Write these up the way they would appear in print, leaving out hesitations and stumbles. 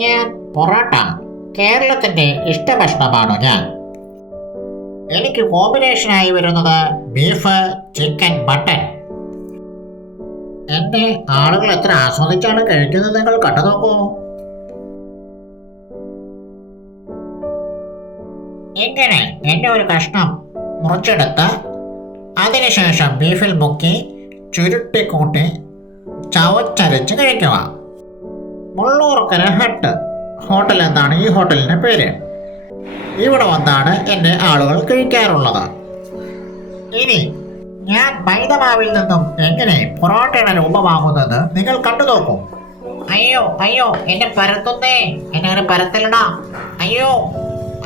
ഞാൻ പൊറോട്ട. കേരളത്തിൻ്റെ ഇഷ്ടഭക്ഷണമാണ് ഞാൻ. എനിക്ക് കോമ്പിനേഷനായി വരുന്നത് ബീഫ്, ചിക്കൻ, മട്ടൻ. എൻ്റെ ആളുകൾ എത്ര ആസ്വദിച്ചാണ് കഴിക്കുന്നത് നിങ്ങൾ കണ്ടു നോക്കൂ. ഇങ്ങനെ എൻ്റെ ഒരു കഷ്ണം മുറിച്ചെടുത്ത് അതിനുശേഷം ബീഫിൽ മുക്കി ചുരുട്ടിക്കൂട്ടി ചവച്ചരച്ച് കഴിക്കുക. മുള്ളൂർക്കര ഹട്ട് ഹോട്ടൽ എന്നാണ് ഈ ഹോട്ടലിൻ്റെ പേര്. ഇവിടെ വന്നാണ് എൻ്റെ ആളുകൾ കഴിക്കാറുള്ളത്. ഇനി ഞാൻ മൈദമാവിൽ നിന്നും എങ്ങനെ പൊറോട്ടയുടെ രൂപമാകുന്നത് നിങ്ങൾ കണ്ടു നോക്കൂ. അയ്യോ അയ്യോ, എന്നെ പരത്തുന്നേ, എന്നെ അങ്ങനെ പരത്തലണ. അയ്യോ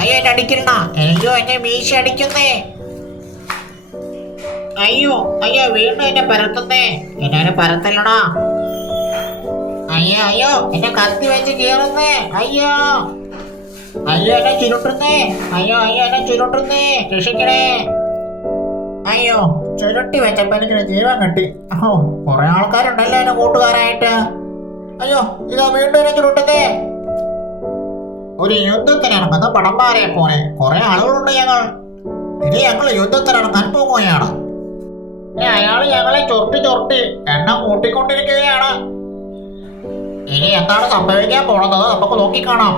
അയ്യോ, എന്നെ അടിക്കണ. അയ്യോ, എന്നെ വീശി അടിക്കുന്നേ. അയ്യോ അയ്യോ, വീണ്ടും എന്നെ പരത്തുന്നേ, എന്നെ അങ്ങനെ പരത്തലണ. അയ്യോ അയ്യോ, എന്നെ കത്തി വെച്ച് കീറുന്നേ. അയ്യോ അയ്യോ, എന്നെ ചുരുട്ടുന്നേ. അയ്യോ അയ്യോ, എന്നെ ചുരുട്ടുന്നേ, രക്ഷിക്കണേ. അയ്യോ, ചുരുട്ടി വെച്ചപ്പോ എനിക്കൊരു ജീവൻ കിട്ടി. ഓ, കുറെ ആൾക്കാരുണ്ടല്ലോ എന്നെ കൂട്ടുകാരായിട്ട്. അയ്യോ, ഇതാ വീണ്ടും എന്നെ ചുരുട്ടുന്നേ. ഒരു യുദ്ധത്തിനിറങ്ങുന്ന പടംപാരെ പോലെ കുറെ ആളുകളുണ്ട് ഞങ്ങൾ. ഇനി ഞങ്ങൾ യുദ്ധത്തിനിറങ്ങാൻ പോകുകയാണ്. അയാൾ ഞങ്ങളെ ചുരുട്ടി എണ്ണം കൂട്ടിക്കൊണ്ടിരിക്കുകയാണ്. ഇനി എന്താണ് സംഭവിക്കാൻ പോണത് നമുക്ക് നോക്കിക്കാണാം.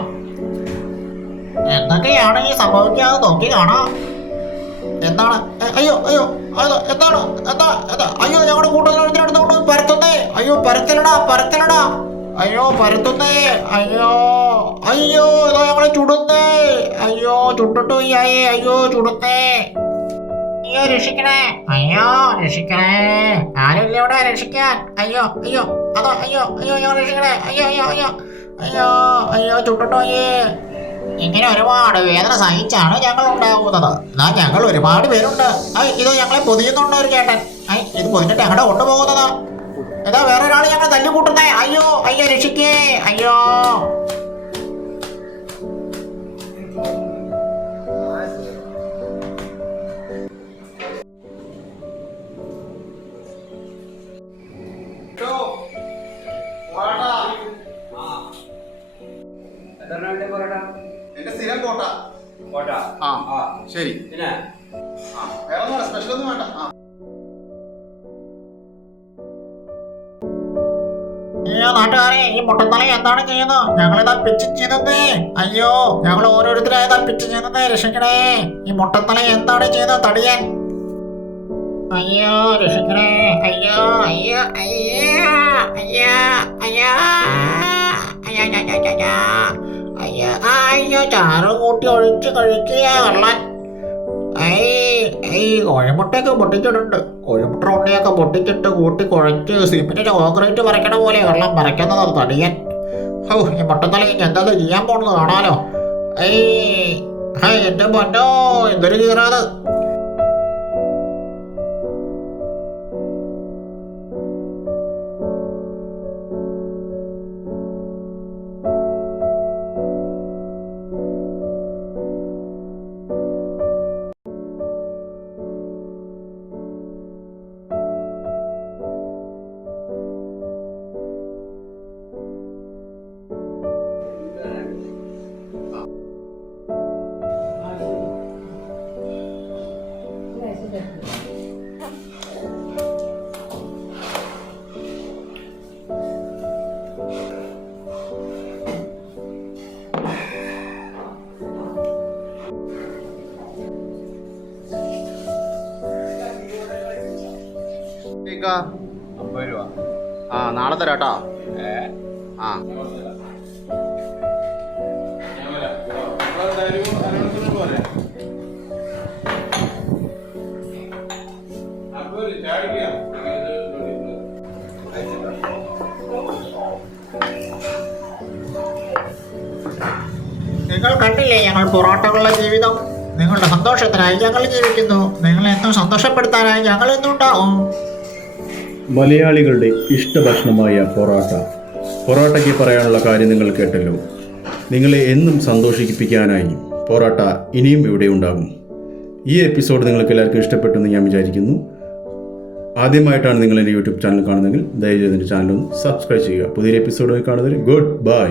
എന്തൊക്കെയാണ് ഈ സംഭവിക്കാതെ നോക്കി കാണാം. എന്താണ്? അയ്യോ അയ്യോ, എന്താണ്? അയ്യോ, ഞങ്ങളുടെ കൂട്ടത്തിനടുത്തോട്ട് പരത്തുന്നേ. അയ്യോ, പരത്തലടാ. അയ്യോ, പരത്തുന്നേ. അയ്യോ അയ്യോ, ഇതോ ഞങ്ങളെ ചുടുന്നേ. അയ്യോ, ചുട്ടിട്ട് വയ്യായേ. അയ്യോ, ചുടുന്നേ. അയ്യോ, രക്ഷിക്കണേ. അയ്യോ, രക്ഷിക്കണേ. ആരുമില്ല ഇവിടെ രക്ഷിക്കാൻ. അയ്യോ അയ്യോ, അതോ അയ്യോ അയ്യോ, ഞങ്ങൾ രക്ഷിക്കണേ. അയ്യോ അയ്യോ അയ്യോ അയ്യോ അയ്യോ, ചുട്ടിട്ട് വയ്യേ. ഇങ്ങനെ ഒരുപാട് വേദന സഹിച്ചാണ് ഞങ്ങൾ ഉണ്ടാകുന്നത്. എന്നാൽ ഞങ്ങൾ ഒരുപാട് പേരുണ്ട്. ഇത് ഞങ്ങളെ പൊതിയുന്നുണ്ട് ഒരു ചേട്ടൻ. ഇത് പൊതിഞ്ഞിട്ട് എവിടെ കൊണ്ടുപോകുന്നത്? ഏതാ വേറൊരാൾ ഞങ്ങൾ തല്ലിക്കൂട്ടുന്നേ. അയ്യോ അയ്യോ, രക്ഷിക്കേ. അയ്യോ എന്റെ സ്ഥിരം കോട്ട. ശരി, വേറെ സ്പെഷ്യൽ ഒന്നും വേണ്ട. അയ്യോ നാട്ടുകാരെ, ഈ മുട്ടത്തല എന്താണ് ചെയ്യുന്നത്? ഞങ്ങളിതാ പിച്ച് ചെയ്യുന്നേ. അയ്യോ, ഞങ്ങൾ ഓരോരുത്തരായതാ പിച്ച് ചെയ്യുന്നേ, രക്ഷിക്കണേ. ഈ മുട്ടത്തല എന്താണ് ചെയ്യുന്നത്? തടിയാൻ. അയ്യോ, രക്ഷിക്കണേ. അയ്യോ അയ്യോ അയ്യോ അയ്യോ അയ്യോ അയ്യോ അയ്യോ അയ്യോ, ചാറ് കൂട്ടി ഒഴിച്ച് കഴിക്കുക കള്ളൻ. കോഴിമുട്ടയൊക്കെ പൊട്ടിച്ചിട്ടുണ്ട്. കോഴിമുട്ട ഉണ്ണിയൊക്കെ പൊട്ടിച്ചിട്ട് കൂട്ടി കുഴച്ച് സിമെന്റിന്റെ കോൺക്രീറ്റ് പറിക്കണ പോലെ വെള്ളം പറിക്കുന്നത് തടിയൻ. ഈ മുട്ടത്തല എന്താ ചെയ്യാൻ പോണെന്ന് കാണാലോ. എന്റെ പൊന്നോ, എന്തൊരു കീറാത്. നാളെ തരാട്ടോ. നിങ്ങൾ കണ്ടില്ലേ ഞങ്ങൾ പൊറോട്ടകളുടെ ജീവിതം? നിങ്ങളുടെ സന്തോഷത്തിനായി ഞങ്ങൾ ജീവിക്കുന്നു. നിങ്ങളെ എന്നും സന്തോഷപ്പെടുത്താനായി ഞങ്ങൾ എന്നുണ്ടാവും. മലയാളികളുടെ ഇഷ്ടഭക്ഷണമായ പൊറോട്ടയ്ക്ക് പറയാനുള്ള കാര്യം നിങ്ങൾ കേട്ടല്ലോ. നിങ്ങളെ എന്നും സന്തോഷിപ്പിക്കാനായി പൊറോട്ട ഇനിയും ഇവിടെ ഉണ്ടാകും. ഈ എപ്പിസോഡ് നിങ്ങൾക്ക് എല്ലാവർക്കും ഇഷ്ടപ്പെട്ടെന്ന് ഞാൻ വിചാരിക്കുന്നു. ആദ്യമായിട്ടാണ് നിങ്ങൾ എൻ്റെ യൂട്യൂബ് ചാനൽ കാണുന്നതെങ്കിൽ ദയവായി എൻ്റെ ചാനൽ ഒന്ന് സബ്സ്ക്രൈബ് ചെയ്യുക. പുതിയൊരു എപ്പിസോഡുമായി കാണുന്നവരെ ഗുഡ് ബൈ.